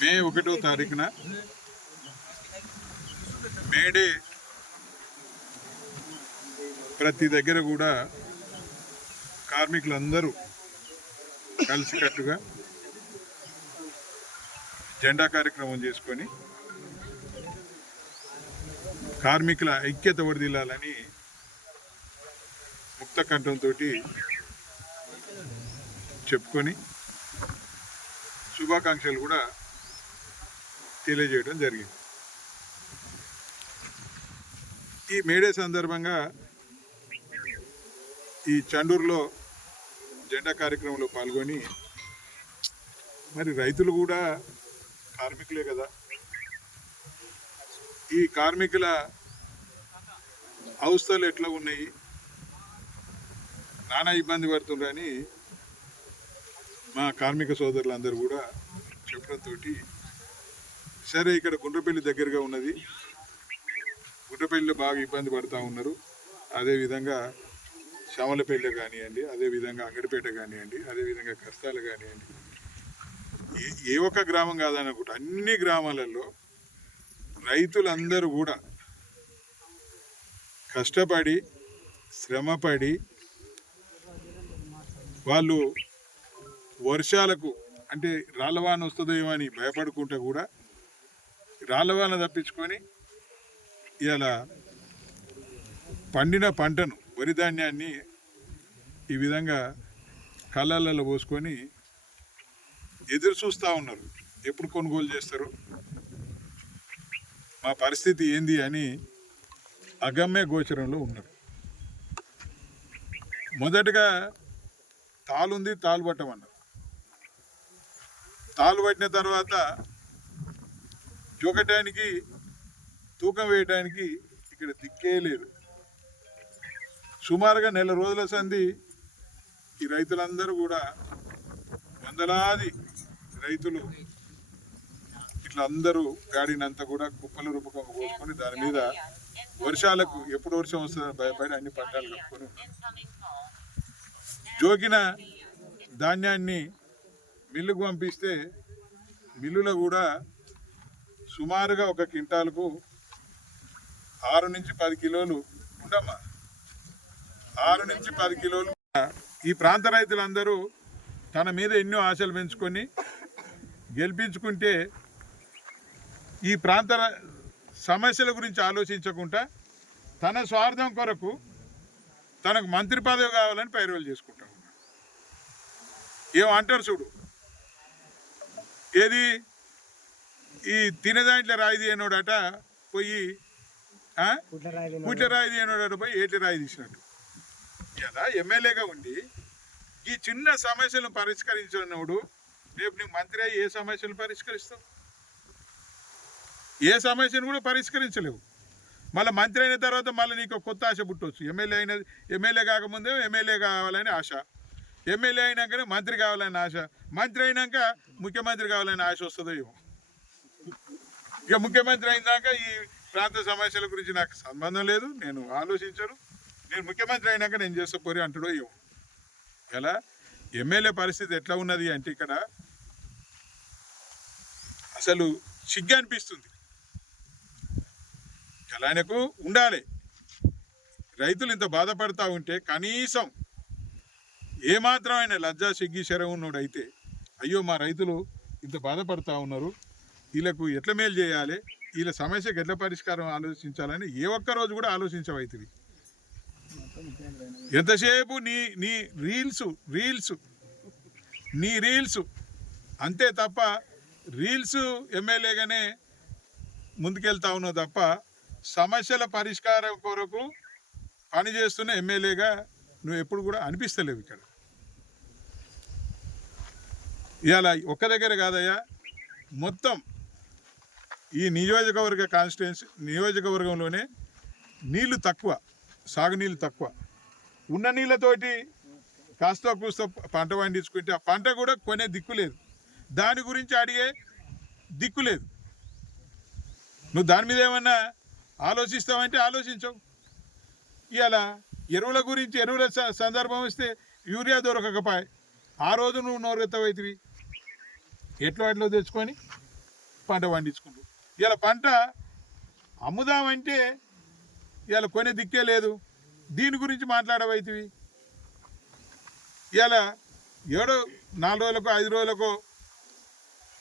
మే 1వ తారీఖున మేడే ప్రతి దగ్గర కూడా కార్మికులందరూ కలిసికట్టుగా జెండా కార్యక్రమం చేసుకొని కార్మికుల ఐక్యత వర్ధిల్లాలని ముక్త కంఠంతో చెప్పుకొని శుభాకాంక్షలు కూడా తెలియజేయడం జరిగింది. ఈ మేడే సందర్భంగా ఈ చండూరులో జెండా కార్యక్రమంలో పాల్గొని మరి రైతులు కూడా కార్మికులే కదా, ఈ కార్మికుల అవస్థలు ఎట్లా ఉన్నాయి, నానా ఇబ్బంది పడుతుండ్రని మా కార్మిక సోదరులందరూ కూడా చెప్పడంతో సరే ఇక్కడ గుండ్రపల్లి దగ్గరగా ఉన్నది, గుండ్రపల్లిలో బాగా ఇబ్బంది పడుతూ ఉన్నారు, అదేవిధంగా శ్యామలపల్లి కానివ్వండి, అదేవిధంగా అంగడిపేట కానివ్వండి, అదేవిధంగా కష్టాలు కానివ్వండి, ఏ ఒక్క గ్రామం కాదనుకుంటా అన్ని గ్రామాలలో రైతులందరూ కూడా కష్టపడి శ్రమపడి వాళ్ళు వర్షాలకు అంటే రాళ్ళవాన వస్తుందేమో అని భయపడుకుంటూ కూడా రాళ్ళవాన తప్పించుకొని ఇలా పండిన పంటను వరి ధాన్యాన్ని ఈ విధంగా కళ్ళల్లో పోసుకొని ఎదురు చూస్తూ ఉన్నారు, ఎప్పుడు కొనుగోలు చేస్తారు, మా పరిస్థితి ఏంది అని అగమ్య గోచరంలో ఉన్నారు. మొదటగా తాలుంది, తాలు పట్టమన్నారు. తాలు పట్టిన తర్వాత జోకటానికి తూకం వేయడానికి ఇక్కడ దిక్కే లేదు. సుమారుగా నెల రోజుల సంది ఈ రైతులందరూ కూడా వందలాది రైతులు ఇట్లా అందరూ గాడినంతా కూడా కుప్పల రూపకంగా పోసుకొని దాని మీద వర్షాలకు ఎప్పుడు వర్షం వస్తుందని భయపడి అన్ని పట్టాలు కప్పుకొని జోకిన ధాన్యాన్ని మిల్లుకు పంపిస్తే మిల్లులో కూడా సుమారుగా ఒక క్వింటాలకు 6 నుంచి 10 కిలోలు ఉండమ్మా, 6 నుంచి 10 కిలోలు. ఈ ప్రాంత రైతులందరూ తన మీద ఎన్నో ఆశలు పెంచుకొని గెలిపించుకుంటే ఈ ప్రాంత సమస్యల గురించి ఆలోచించకుండా తన స్వార్థం కొరకు తనకు మంత్రి పదవి కావాలని పైరువలు చేసుకుంటా ఉన్నాడు. ఏమంటారు చూడు, ఏది ఈ తినదాంట్లో రాయి తీయనోడట పోయి పుట్ల రాయి తీయనోడట పోయి ఏటి రాయి తీసినట్టు కదా. ఎమ్మెల్యేగా ఉండి ఈ చిన్న సమస్యలను పరిష్కరించినప్పుడు రేపు నీకు మంత్రి అయ్యి ఏ సమస్యలు పరిష్కరిస్తావు? ఏ సమస్యను కూడా పరిష్కరించలేవు. మళ్ళీ మంత్రి అయిన తర్వాత మళ్ళీ నీకు కొత్త ఆశ పుట్టవచ్చు. ఎమ్మెల్యే కాకముందే ఎమ్మెల్యే కావాలని ఆశ, ఎమ్మెల్యే అయినాకనే మంత్రి కావాలని ఆశ, మంత్రి అయినాక ముఖ్యమంత్రి కావాలని ఆశ వస్తుందో ఏమో. ఇక ముఖ్యమంత్రి అయినాక ఈ ప్రాంత సమస్యల గురించి నాకు సంబంధం లేదు, నేను ఆలోచించను, నేను ముఖ్యమంత్రి అయినాక నేను చేస్తా పోరి అంటాడో ఏమో. ఎలా ఎమ్మెల్యే పరిస్థితి ఎట్లా ఉన్నది అంటే ఇక్కడ అసలు సిగ్గు అనిపిస్తుంది. ఎలా ఆయనకు ఉండాలి, రైతులు ఇంత బాధపడతా ఉంటే కనీసం ఏమాత్రం ఆయన లజ్జా సిగ్గి శరం ఉన్నాడు అయితే అయ్యో మా రైతులు ఇంత బాధపడతా ఉన్నారు, వీళ్ళకు ఎట్లా మేలు చేయాలి, వీళ్ళ సమస్యకు ఎట్లా పరిష్కారం ఆలోచించాలని ఏ ఒక్కరోజు కూడా ఆలోచించవైతుంది. ఎంతసేపు నీ నీ రీల్స్ అంతే తప్ప రీల్స్ ఎమ్మెల్యేగానే ముందుకెళ్తా ఉన్నావు తప్ప సమస్యల పరిష్కారం కొరకు పనిచేస్తున్న ఎమ్మెల్యేగా నువ్వు ఎప్పుడు కూడా అనిపిస్తలేవు. ఇక్కడ ఇవాళ ఒక్క దగ్గర కాదయ్యా, మొత్తం ఈ నియోజకవర్గంలోనే నీళ్లు తక్కువ, సాగునీళ్ళు తక్కువ, ఉన్న నీళ్ళతోటి కాస్త కూస్త పంట పండించుకుంటే ఆ పంట కూడా కొనే దిక్కు లేదు, దాని గురించి అడిగే దిక్కు లేదు. నువ్వు దాని మీద ఏమన్నా ఆలోచిస్తావంటే ఆలోచించవు. ఇవాళ ఎరువుల గురించి ఎరువుల సందర్భం వస్తే యూరియా దొరకకపోయి ఆ రోజు నువ్వు నోరెత్తవైతివి, ఎట్లా తెచ్చుకొని పంట పండించుకుంటారు. ఇలా పంట అమ్ముదామంటే ఇలా కొనే దిక్కే లేదు. దీని గురించి మాట్లాడవైతివి. ఇలా ఏడో 4 రోజులకు 5 రోజులకు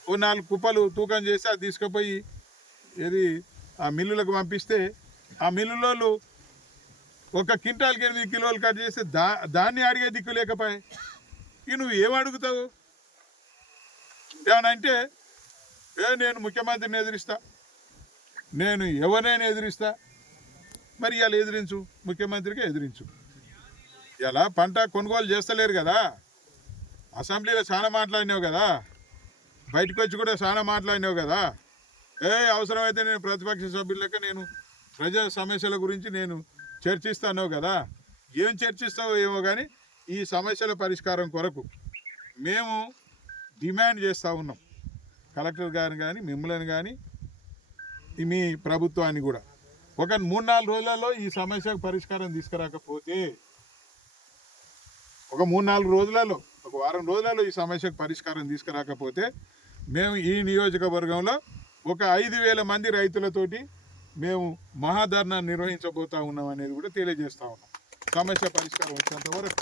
ఓ 4 కుప్పలు తూకం చేసి అది తీసుకుపోయి ఏది ఆ మిల్లులకు పంపిస్తే ఆ మిల్లులోళ్ళు 1 క్వింటాల్కి 8 కిలోలు కట్ చేస్తే దాన్ని అడిగే దిక్కు లేకపోయి ఇక నువ్వు ఏం అడుగుతావు? ఏమనంటే నేను ముఖ్యమంత్రిని ఎదిరిస్తా, నేను ఎవరినైనా ఎదిరిస్తా. మరి ఇలా ఎదిరించు, ముఖ్యమంత్రికి ఎదిరించు. ఇలా పంట కొనుగోలు చేస్తలేరు కదా, అసెంబ్లీలో చాలా మాట్లాడినావు కదా, బయటకు వచ్చి కూడా చాలా మాట్లాడినావు కదా. అవసరమైతే నేను ప్రతిపక్ష సభ్యులకి నేను ప్రజా సమస్యల గురించి నేను చర్చిస్తాను కదా. ఏం చర్చిస్తావో ఏమో కానీ ఈ సమస్యల పరిష్కారం కొరకు మేము డిమాండ్ చేస్తూ ఉన్నాం. కలెక్టర్ గారిని కానీ మిమ్మల్ని కానీ మీ ప్రభుత్వాన్ని కూడా ఒక 3-4 రోజులలో ఈ సమస్యకు పరిష్కారం తీసుకురాకపోతే, ఒక 3-4 రోజులలో, ఒక వారం రోజులలో ఈ సమస్యకు పరిష్కారం తీసుకురాకపోతే మేము ఈ నియోజకవర్గంలో ఒక 5,000 మంది రైతులతోటి మేము మహాధర్నా నిర్వహించబోతా ఉన్నాం అనేది కూడా తెలియజేస్తూ ఉన్నాం. సమస్య పరిష్కారం వచ్చేంత వరకు